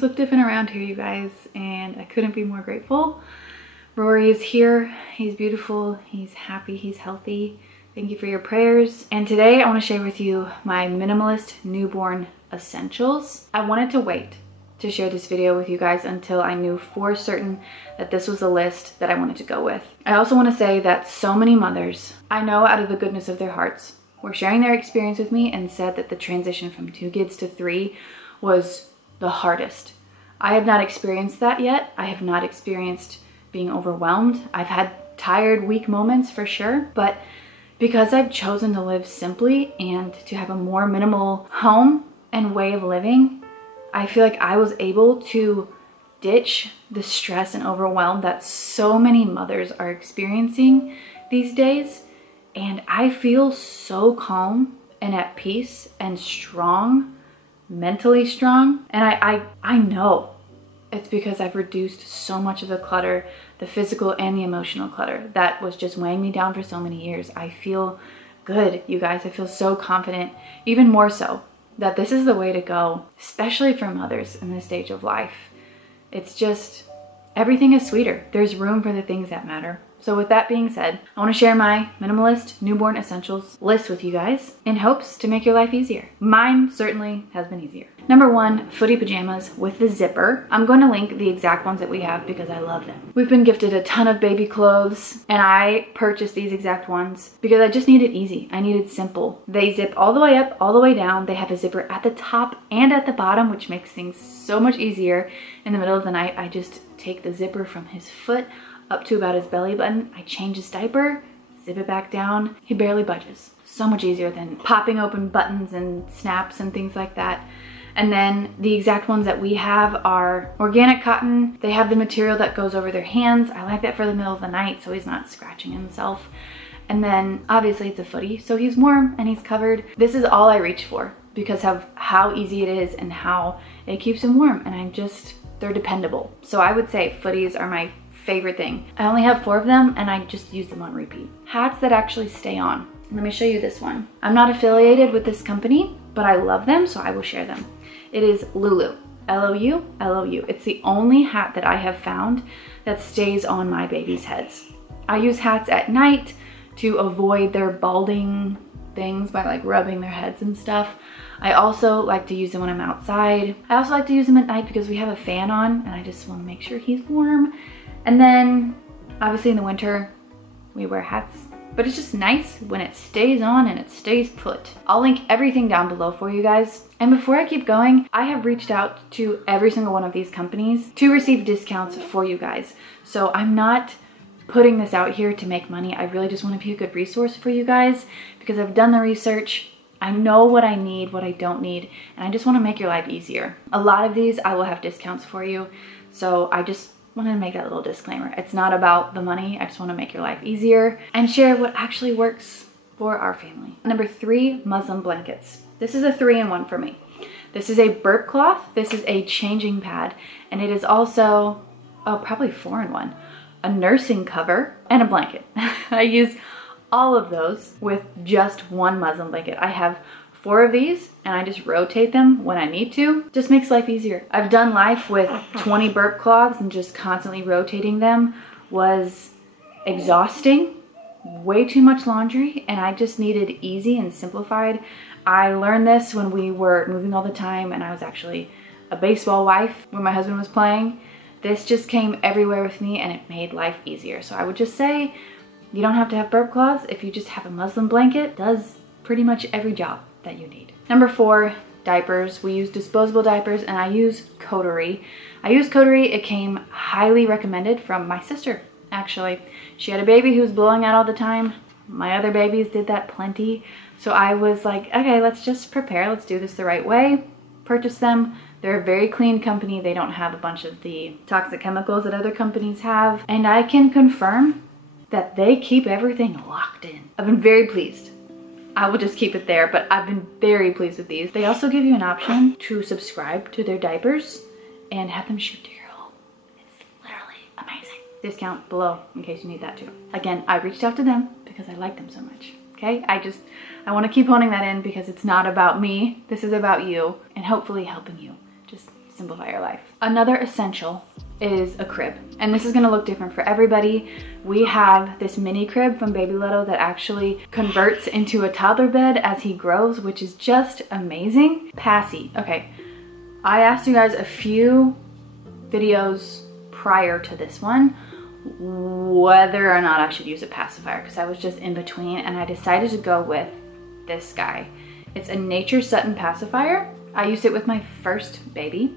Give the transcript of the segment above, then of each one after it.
Things look different around here, you guys, and I couldn't be more grateful. Rory is here. He's beautiful. He's happy. He's healthy. Thank you for your prayers. And today I want to share with you my minimalist newborn essentials. I wanted to wait to share this video with you guys until I knew for certain that this was the list that I wanted to go with. I also want to say that so many mothers, I know out of the goodness of their hearts, were sharing their experience with me and said that the transition from 2 kids to 3 was the hardest. I have not experienced that yet. I have not experienced being overwhelmed. I've had tired, weak moments for sure, but because I've chosen to live simply and to have a more minimal home and way of living, I feel like I was able to ditch the stress and overwhelm that so many mothers are experiencing these days. And I feel so calm and at peace and strong, mentally strong. And I know it's because I've reduced so much of the clutter, the physical and the emotional clutter that was just weighing me down for so many years. I feel good, you guys. I feel so confident, even more so, that this is the way to go, especially for mothers in this stage of life. It's just, everything is sweeter. There's room for the things that matter. So with that being said, I want to share my minimalist newborn essentials list with you guys in hopes to make your life easier. Mine certainly has been easier. Number 1, footy pajamas with the zipper. I'm going to link the exact ones that we have because I love them. We've been gifted a ton of baby clothes and I purchased these exact ones because I just needed easy. I needed simple. They zip all the way up, all the way down. They have a zipper at the top and at the bottom, which makes things so much easier. In the middle of the night, I just take the zipper from his foot up to about his belly button. I change his diaper, zip it back down. He barely budges. So much easier than popping open buttons and snaps and things like that. And then the exact ones that we have are organic cotton. They have the material that goes over their hands. I like that for the middle of the night so he's not scratching himself. And then obviously it's a footy, so he's warm and he's covered. This is all I reach for because of how easy it is and how it keeps him warm. And they're dependable. So I would say footies are my favorite thing. I only have 4 of them and I just use them on repeat. Hats that actually stay on. Let me show you this one. I'm not affiliated with this company, but I love them, so I will share them. It is Lulu, L-O-U, L-O-U. It's the only hat that I have found that stays on my baby's heads. I use hats at night to avoid their balding things by like rubbing their heads and stuff. I also like to use them when I'm outside. I also like to use them at night because we have a fan on and I just want to make sure he's warm. And then obviously in the winter we wear hats, but it's just nice when it stays on and it stays put. I'll link everything down below for you guys. And before I keep going, I have reached out to every single one of these companies to receive discounts for you guys. So I'm not putting this out here to make money. I really just want to be a good resource for you guys because I've done the research. I know what I need, what I don't need, and I just want to make your life easier. A lot of these I will have discounts for you. So I just wanted to make that little disclaimer. It's not about the money. I just want to make your life easier and share what actually works for our family. Number 3, muslin blankets. This is a 3-in-1 for me. This is a burp cloth. This is a changing pad. And it is also, probably 4-in-1, a nursing cover and a blanket. I use all of those with just 1 muslin blanket. I have 4 of these and I just rotate them when I need to. Just makes life easier. I've done life with 20 burp cloths and just constantly rotating them was exhausting. Way too much laundry and I just needed easy and simplified. I learned this when we were moving all the time and I was actually a baseball wife when my husband was playing. This just came everywhere with me and it made life easier. So I would just say you don't have to have burp cloths. If you just have a muslin blanket, it does pretty much every job that you need. Number 4, diapers. We use disposable diapers and I use Coterie. I use Coterie. It came highly recommended from my sister, actually. She had a baby who was blowing out all the time. My other babies did that plenty. So I was like, okay, let's just prepare. Let's do this the right way. Purchase them. They're a very clean company. They don't have a bunch of the toxic chemicals that other companies have. And I can confirm that they keep everything locked in. I've been very pleased. I will just keep it there, but I've been very pleased with these. They also give you an option to subscribe to their diapers and have them shipped to your home. It's literally amazing. Discount below in case you need that too. Again, I reached out to them because I like them so much, okay? I want to keep honing that in because it's not about me. This is about you and hopefully helping you just simplify your life. Another essential is a crib, and this is gonna look different for everybody. We have this mini crib from Baby Little that actually converts into a toddler bed as he grows, which is just amazing. Passy, okay. I asked you guys a few videos prior to this one whether or not I should use a pacifier, because I was just in between, and I decided to go with this guy. It's a Nature Sutton pacifier. I used it with my first baby,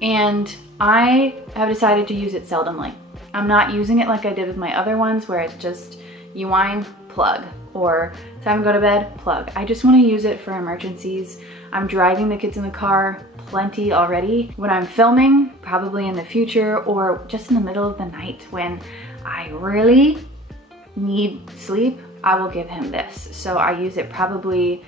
and I have decided to use it seldomly. I'm not using it like I did with my other ones where it's just you whine, plug, or time to go to bed, plug. I just want to use it for emergencies. I'm driving the kids in the car plenty already. When I'm filming, probably in the future, or just in the middle of the night when I really need sleep, I will give him this. So I use it probably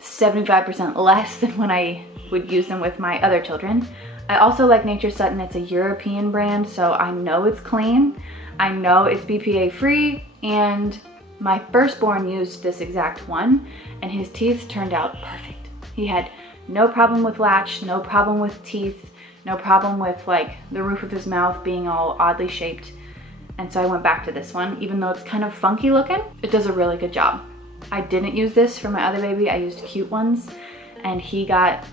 75% less than when I would use them with my other children. I also like Nature Sutton. It's a European brand, so I know it's clean. I know it's BPA free, and my firstborn used this exact one, and his teeth turned out perfect. He had no problem with latch, no problem with teeth, no problem with like the roof of his mouth being all oddly shaped. And so I went back to this one, even though it's kind of funky looking, it does a really good job. I didn't use this for my other baby. I used cute ones, and he got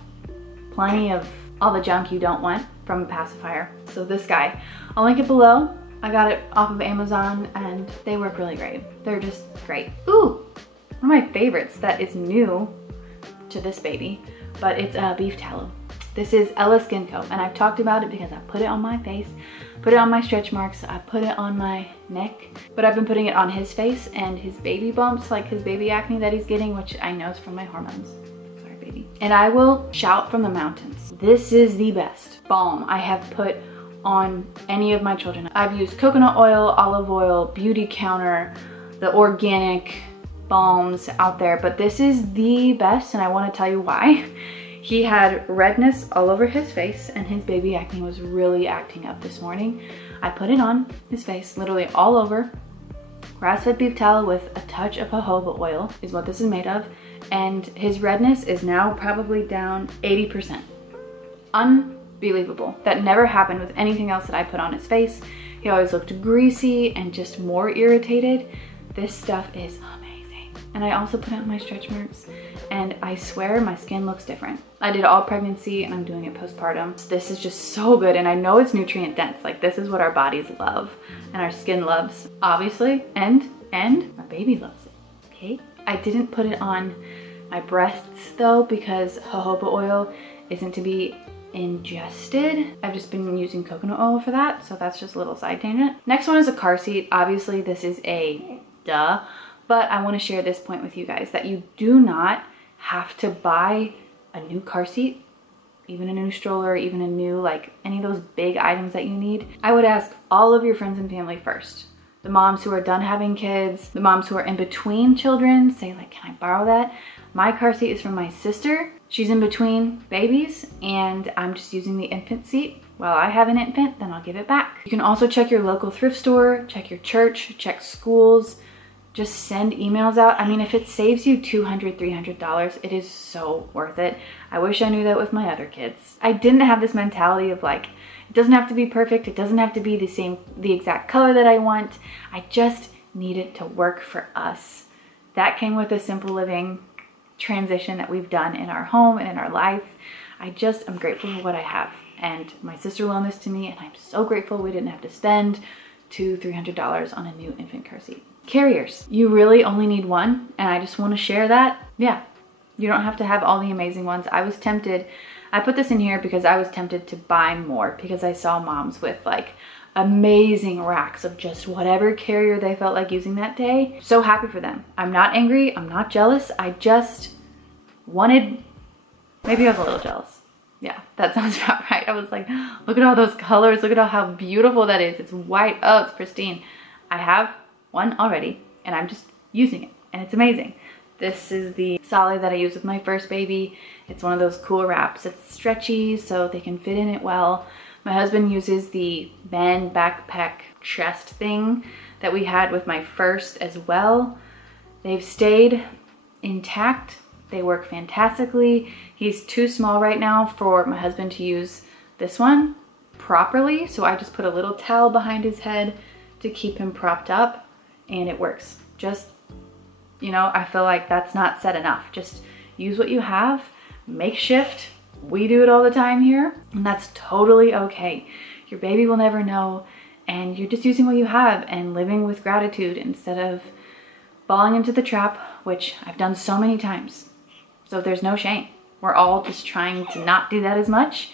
plenty of all the junk you don't want from a pacifier. So this guy, I'll link it below. I got it off of Amazon, and they work really great. They're just great. Ooh, one of my favorites that is new to this baby, but it's beef tallow. This is Ella Skin Co, and I've talked about it because I put it on my face, put it on my stretch marks, I put it on my neck, but I've been putting it on his face and his baby bumps, like his baby acne that he's getting, which I know is from my hormones. Sorry, baby. And I will shout from the mountains, this is the best balm I have put on any of my children. I've used coconut oil, olive oil, Beauty Counter, the organic balms out there, but this is the best, and I want to tell you why. He had redness all over his face, and his baby acne was really acting up this morning. I put it on his face, literally all over. Grass-fed beef tallow with a touch of jojoba oil is what this is made of, and his redness is now probably down 80%. Unbelievable. That never happened with anything else that I put on his face. He always looked greasy and just more irritated. This stuff is amazing. And I also put it on my stretch marks, and I swear my skin looks different. I did all pregnancy, and I'm doing it postpartum. This is just so good, and I know it's nutrient dense. Like, this is what our bodies love and our skin loves, obviously, and my baby loves it, okay? I didn't put it on my breasts though, because jojoba oil isn't to be ingested. I've just been using coconut oil for that, so that's just a little side tangent. Next one is a car seat. Obviously, this is a duh, but I want to share this point with you guys, that you do not have to buy a new car seat, even a new stroller, even a new, like, any of those big items that you need. I would ask all of your friends and family first. The moms who are done having kids, the moms who are in between children, say like, can I borrow that? My car seat is from my sister. She's in between babies, and I'm just using the infant seat. While I have an infant, then I'll give it back. You can also check your local thrift store, check your church, check schools, just send emails out. I mean, if it saves you $200, $300, it is so worth it. I wish I knew that with my other kids. I didn't have this mentality of like, it doesn't have to be perfect. It doesn't have to be the exact color that I want. I just need it to work for us. That came with a simple living transition that we've done in our home and in our life. I'm grateful for what I have. And my sister loaned this to me, and I'm so grateful we didn't have to spend $200, $300 on a new infant car seat. Carriers, you really only need one, and I just want to share that. Yeah, you don't have to have all the amazing ones. I was tempted, I put this in here because I was tempted to buy more, because I saw moms with like amazing racks of just whatever carrier they felt like using that day. So happy for them. I'm not angry, I'm not jealous. I just wanted, maybe I was a little jealous. Yeah, that sounds about right. I was like, look at all those colors, look at how beautiful that is. It's white, oh, it's pristine. I have one already, and I'm just using it, and it's amazing. This is the Solly that I use with my first baby. It's one of those cool wraps. It's stretchy, so they can fit in it well. My husband uses the Ben backpack chest thing that we had with my first as well. They've stayed intact. They work fantastically. He's too small right now for my husband to use this one properly. So I just put a little towel behind his head to keep him propped up, and it works. Just, you know, I feel like that's not said enough. Just use what you have, makeshift. We do it all the time here, and that's totally okay. Your baby will never know, and you're just using what you have and living with gratitude instead of falling into the trap, which I've done so many times. So there's no shame. We're all just trying to not do that as much,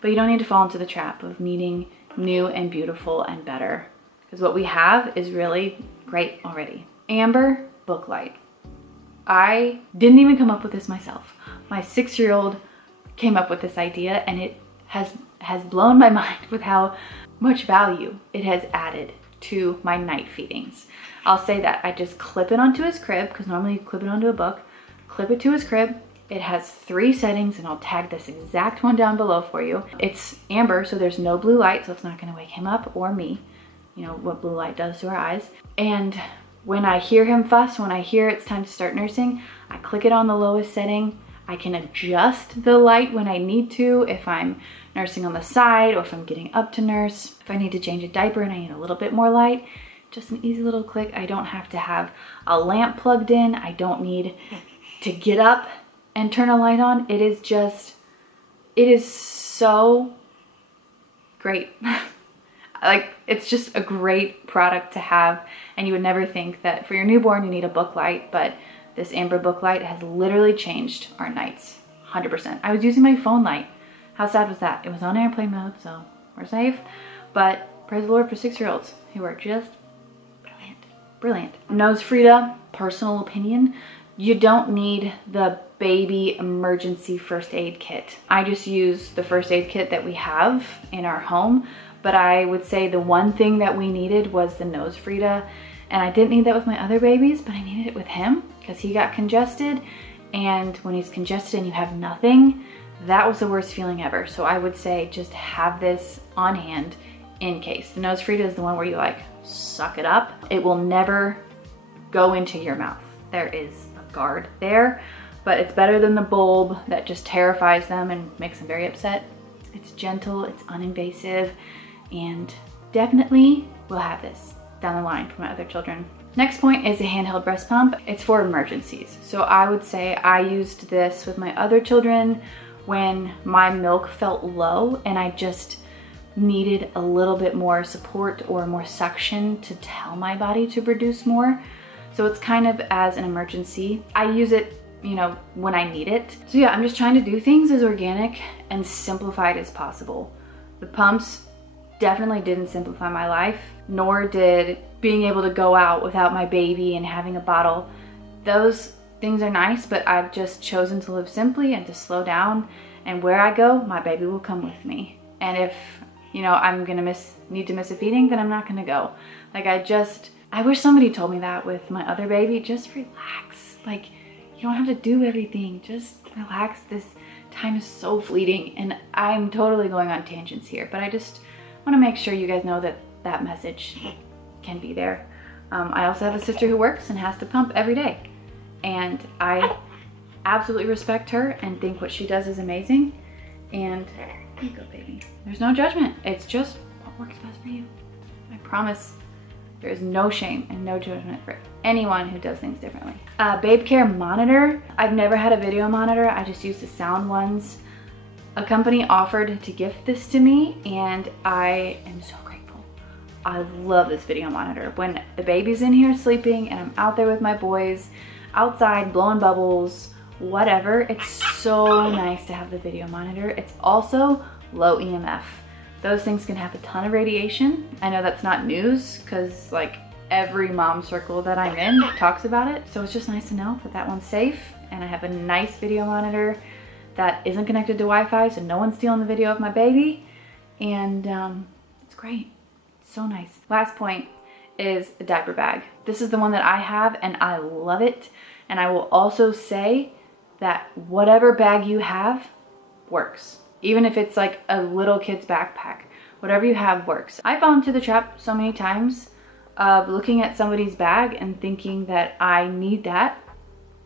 but you don't need to fall into the trap of needing new and beautiful and better, because what we have is really great already. Amber book light. I didn't even come up with this myself. My 6-year-old came up with this idea, and it has blown my mind with how much value it has added to my night feedings. I'll say that I just clip it onto his crib, because normally you clip it onto a book, clip it to his crib. It has 3 settings, and I'll tag this exact one down below for you. It's amber, so there's no blue light, so it's not gonna wake him up or me. You know what blue light does to our eyes. And when I hear him fuss, when I hear it's time to start nursing, I click it on the lowest setting. I can adjust the light when I need to, if I'm nursing on the side or if I'm getting up to nurse. If I need to change a diaper and I need a little bit more light, just an easy little click. I don't have to have a lamp plugged in. I don't need to get up and turn a light on. It is so great. Like, it's just a great product to have, and you would never think that for your newborn you need a book light, but this amber book light has literally changed our nights, 100%. I was using my phone light. How sad was that? It was on airplane mode, so we're safe, but praise the Lord for 6-year-olds who are just brilliant, brilliant. Nose Frida, personal opinion, you don't need the baby emergency first aid kit. I just use the first aid kit that we have in our home, but I would say the one thing that we needed was the Nose Frida, and I didn't need that with my other babies, but I needed it with him because he got congested, and when he's congested and you have nothing, that was the worst feeling ever. So I would say just have this on hand in case. The Nose Frida is the one where you like suck it up. It will never go into your mouth. There is a guard there, but it's better than the bulb that just terrifies them and makes them very upset. It's gentle, it's uninvasive, and definitely will have this down the line for my other children. Next point is a handheld breast pump. It's for emergencies. So I would say I used this with my other children when my milk felt low and I just needed a little bit more support or more suction to tell my body to produce more. So it's kind of as an emergency. I use it, you know, when I need it. So yeah, I'm just trying to do things as organic and simplified as possible. The pumps definitely didn't simplify my life, nor did being able to go out without my baby and having a bottle. Those things are nice, but I've just chosen to live simply and to slow down, and where I go, my baby will come with me. And if, you know, I'm gonna need to miss a feeding, then I'm not gonna go. Like, I wish somebody told me that with my other baby. Just relax. Like, you don't have to do everything. Just relax. This time is so fleeting, and I'm totally going on tangents here, but I just want to make sure you guys know that that message can be there. I also have a sister who works and has to pump every day, and I absolutely respect her and think what she does is amazing. And there you go, baby. There's no judgment. It's just what works best for you. I promise. There is no shame and no judgment for anyone who does things differently. Babe Care monitor. I've never had a video monitor. I just use the sound ones. A company offered to gift this to me, and I am so grateful. I love this video monitor. When the baby's in here sleeping and I'm out there with my boys, outside blowing bubbles, whatever, it's so nice to have the video monitor. It's also low EMF. Those things can have a ton of radiation. I know that's not news because like every mom circle that I'm in talks about it. So it's just nice to know that that one's safe, and I have a nice video monitor that isn't connected to Wi-Fi, so no one's stealing the video of my baby. And it's great, it's so nice. Last point is a diaper bag. This is the one that I have and I love it. And I will also say that whatever bag you have works. Even if it's like a little kid's backpack, whatever you have works. I fell into the trap so many times of looking at somebody's bag and thinking that I need that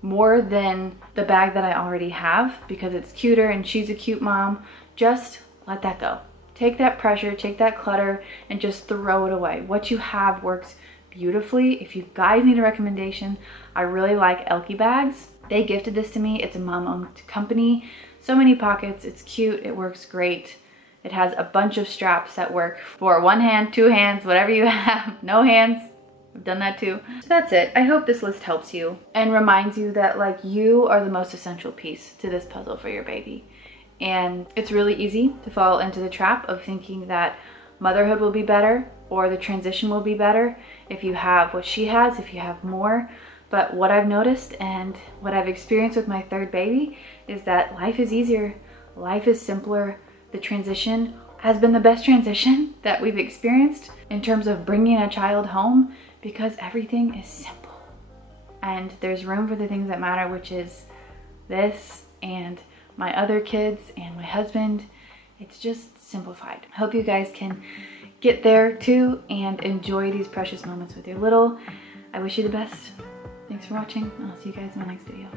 more than the bag that I already have because it's cuter and she's a cute mom. Just let that go. Take that pressure, take that clutter, and just throw it away. What you have works beautifully. If you guys need a recommendation, I really like Elke bags. They gifted this to me. It's a mom-owned company. So many pockets, it's cute, it works great. It has a bunch of straps that work for one hand, two hands, whatever you have. No hands, I've done that too. So that's it. I hope this list helps you and reminds you that like you are the most essential piece to this puzzle for your baby. And it's really easy to fall into the trap of thinking that motherhood will be better or the transition will be better if you have what she has, if you have more. But what I've noticed and what I've experienced with my third baby is that life is easier, life is simpler. The transition has been the best transition that we've experienced in terms of bringing a child home because everything is simple. And there's room for the things that matter, which is this and my other kids and my husband. It's just simplified. I hope you guys can get there too and enjoy these precious moments with your little. I wish you the best. Thanks for watching. I'll see you guys in my next video.